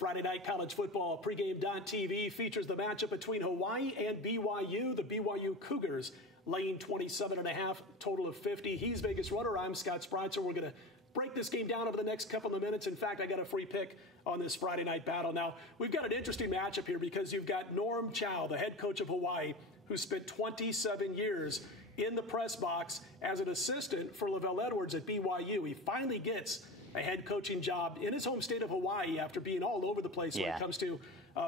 Friday night college football pregame.tv features the matchup between Hawaii and BYU. The BYU Cougars laying 27.5, total of 50. He's Vegas runner. I'm Scott Spreitzer. We're going to break this game down over the next couple of minutes. In fact, I got a free pick on this Friday night battle. Now, we've got an interesting matchup here because you've got Norm Chow, the head coach of Hawaii, who spent 27 years in the press box as an assistant for Lavelle Edwards at BYU. He finally gets a head coaching job in his home state of Hawaii after being all over the place when it comes to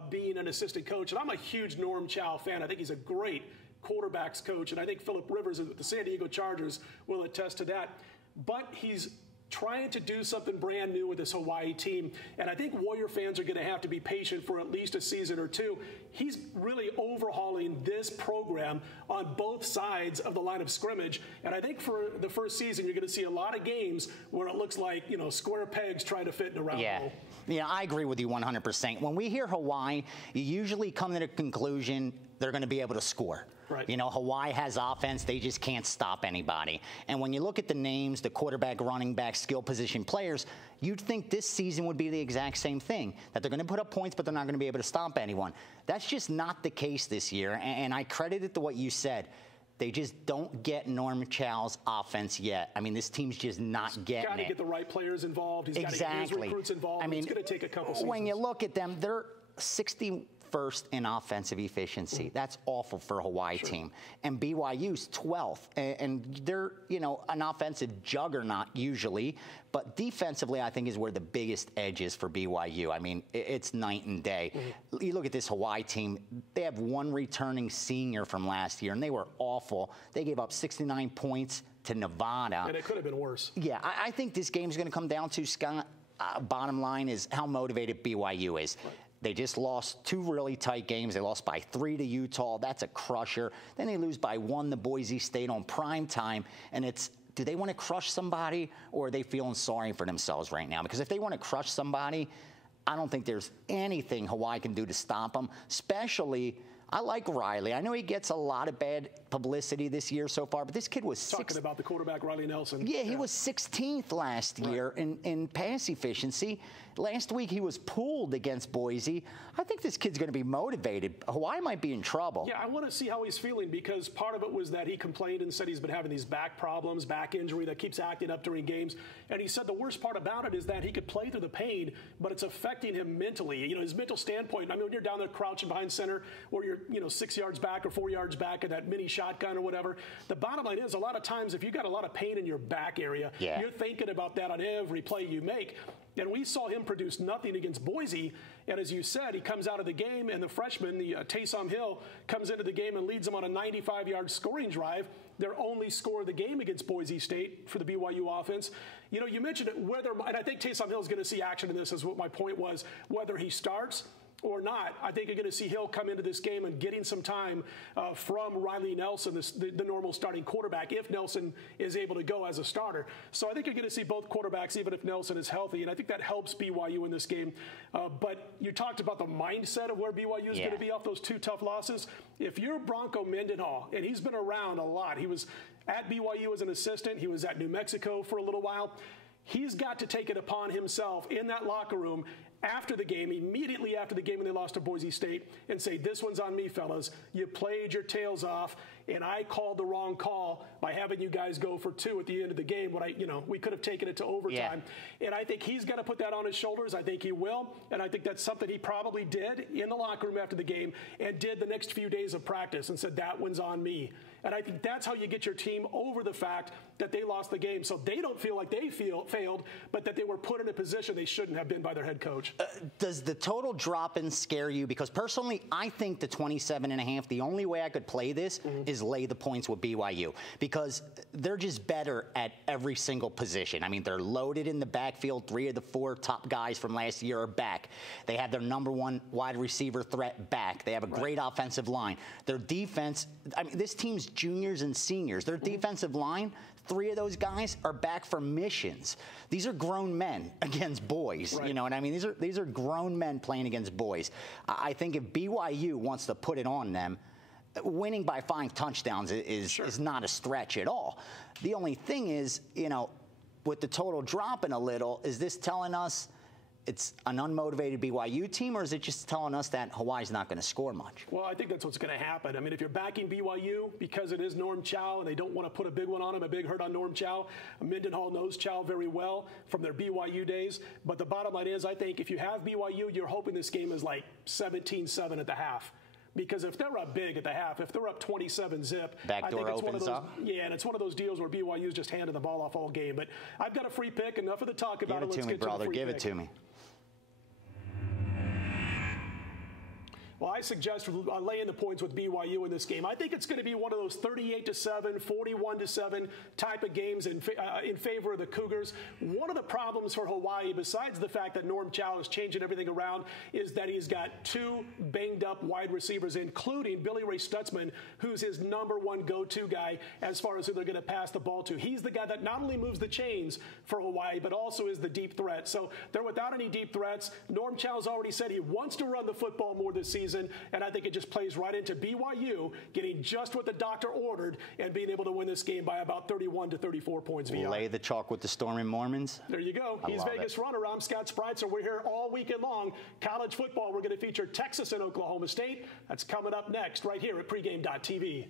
being an assistant coach. And I'm a huge Norm Chow fan. I think he's a great quarterbacks coach, and I think Phillip Rivers with the San Diego Chargers will attest to that. But he's trying to do something brand new with this Hawaii team, and I think Warrior fans are going to have to be patient for at least a season or two. He's really overhauling this program on both sides of the line of scrimmage, and I think for the first season you're going to see a lot of games where it looks like, you know, square pegs trying to fit in a round hole. Yeah, I agree with you 100%. When we hear Hawaii, you usually come to the conclusion they're going to be able to score. Right. You know, Hawaii has offense. They just can't stop anybody. And when you look at the names, the quarterback, running back, skill position players, you'd think this season would be the exact same thing, that they're going to put up points, but they're not going to be able to stop anyone. That's just not the case this year, and I credit it to what you said. They just don't get Norm Chow's offense yet. I mean, this team's just not getting it. He's got to get the right players involved. He's got to get his recruits involved. I mean, it's going to take a couple seasons. When you look at them, they're 61st in offensive efficiency. That's awful for a Hawaii team. And BYU's 12th. And they're, you know, an offensive juggernaut usually, but defensively I think is where the biggest edge is for BYU. I mean, it's night and day. You look at this Hawaii team, they have one returning senior from last year, and they were awful. They gave up 69 points to Nevada. And it could have been worse. Yeah, I think this game's going to come down to, Scott, bottom line is how motivated BYU is. Right. They just lost two really tight games. They lost by 3 to Utah. That's a crusher. Then they lose by 1 to Boise State on prime time. And it's, do they want to crush somebody, or are they feeling sorry for themselves right now? Because if they want to crush somebody, I don't think there's anything Hawaii can do to stop them, especially I like Riley. I know he gets a lot of bad publicity this year so far, but this kid was talking about the quarterback, Riley Nelson. Yeah, he was 16th last year in pass efficiency. Last week he was pulled against Boise. I think this kid's going to be motivated. Hawaii might be in trouble. Yeah, I want to see how he's feeling, because part of it was that he complained and said he's been having these back problems, back injury that keeps acting up during games. And he said the worst part about it is that he could play through the pain, but it's affecting him mentally. You know, his mental standpoint. I mean, when you're down there crouching behind center, or you're, you know, 6 yards back or 4 yards back in that mini shotgun or whatever, the bottom line is a lot of times if you've got a lot of pain in your back area, you're thinking about that on every play you make. And we saw him produce nothing against Boise. And as you said, he comes out of the game, and the freshman, the Taysom Hill, comes into the game and leads them on a 95-yard scoring drive. Their only score of the game against Boise State for the BYU offense. You know, you mentioned it, whether, and I think Taysom Hill is going to see action in this, is what my point was, whether he starts or not. I think you're going to see Hill come into this game and getting some time from Riley Nelson, the normal starting quarterback, if Nelson is able to go as a starter. So I think you're going to see both quarterbacks, even if Nelson is healthy, and I think that helps BYU in this game. But you talked about the mindset of where BYU is going to be off those 2 tough losses. If you're Bronco Mendenhall, and he's been around a lot, he was at BYU as an assistant, he was at New Mexico for a little while, he's got to take it upon himself in that locker room after the game, immediately after the game when they lost to Boise State, and say, this one's on me, fellas. You played your tails off, and I called the wrong call by having you guys go for 2 at the end of the game. When we could have taken it to overtime. And I think he's got to put that on his shoulders. I think he will, and I think that's something he probably did in the locker room after the game, and did the next few days of practice, and said, that one's on me. And I think that's how you get your team over the fact that they lost the game, so they don't feel like they failed, but that they were put in a position they shouldn't have been by their head coach. Does the total drop-in scare you? Because personally, I think the 27.5, the only way I could play this is lay the points with BYU, because they're just better at every single position. I mean, they're loaded in the backfield. 3 of the 4 top guys from last year are back. They have their #1 wide receiver threat back. They have a great offensive line. Their defense, I mean, this team's juniors and seniors. Their defensive line, 3 of those guys are back for missions. These are grown men against boys. You know what I mean? These are grown men playing against boys. I think if BYU wants to put it on them, winning by 5 touchdowns is not a stretch at all. The only thing is, you know, with the total dropping a little, is this telling us it's an unmotivated BYU team, or is it just telling us that Hawaii's not going to score much? Well, I think that's what's going to happen. I mean, if you're backing BYU because it is Norm Chow and they don't want to put a big one on him, a big hurt on Norm Chow, Mendenhall knows Chow very well from their BYU days. But the bottom line is, I think if you have BYU, you're hoping this game is like 17-7 at the half. Because if they're up big at the half, if they're up 27-zip, back door I think it's one of those, up. Yeah, and it's one of those deals where BYU's just handing the ball off all game. But I've got a free pick. Enough of the talk about it. Let's get to the free pick. Give it to me. Well, I suggest laying the points with BYU in this game. I think it's going to be one of those 38-7, 41-7 type of games in favor of the Cougars. One of the problems for Hawaii, besides the fact that Norm Chow is changing everything around, is that he's got two banged-up wide receivers, including Billy Ray Stutzman, who's his number one go-to guy as far as who they're going to pass the ball to. He's the guy that not only moves the chains for Hawaii, but also is the deep threat. So they're without any deep threats. Norm Chow's already said he wants to run the football more this season. And I think it just plays right into BYU getting just what the doctor ordered and being able to win this game by about 31 to 34 points. Lay the chalk with the Storming Mormons. There you go. He's Vegas runner. I'm Scott Spreitzer. We're here all weekend long. College football, we're going to feature Texas and Oklahoma State. That's coming up next right here at pregame.tv.